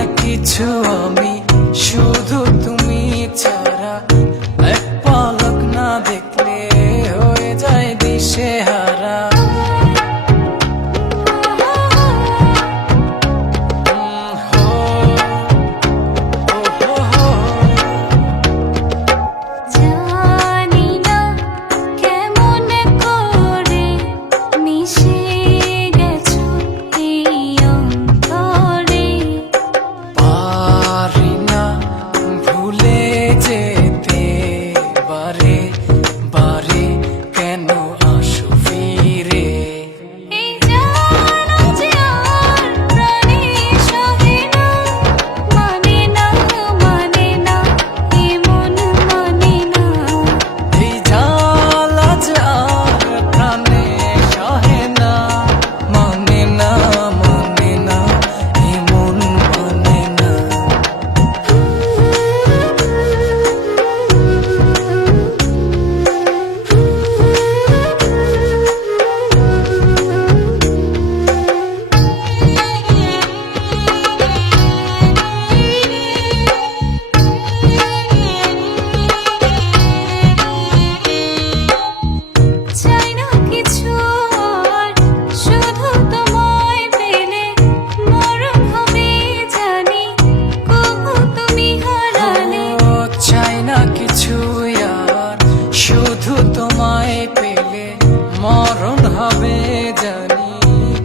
না কিছু আমি, শুধু তুমি ছাড়া। এক পলক না দেখলে হয়ে যায় দিশেহারা। শুধু তোমায় পেলে মরণ হবে জানি,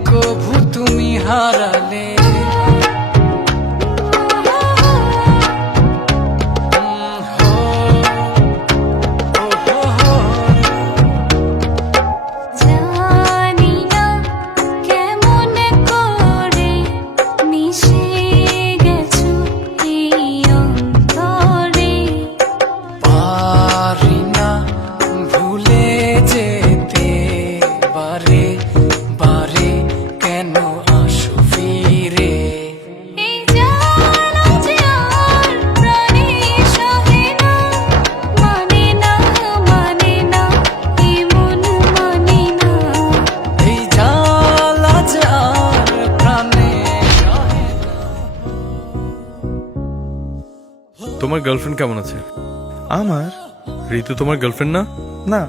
কভু তুমি হারালে। তোমার গার্লফ্রেন্ড কেমন আছে? আমার ঋতু তোমার গার্লফ্রেন্ড না? না,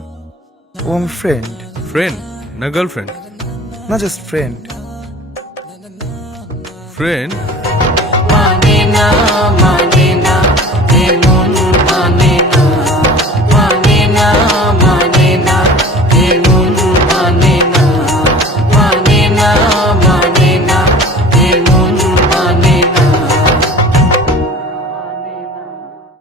ও আমার ফ্রেন্ড। ফ্রেন্ড না গার্লফ্রেন্ড? না, জাস্ট ফ্রেন্ড। ফ্রেন্ড মানে না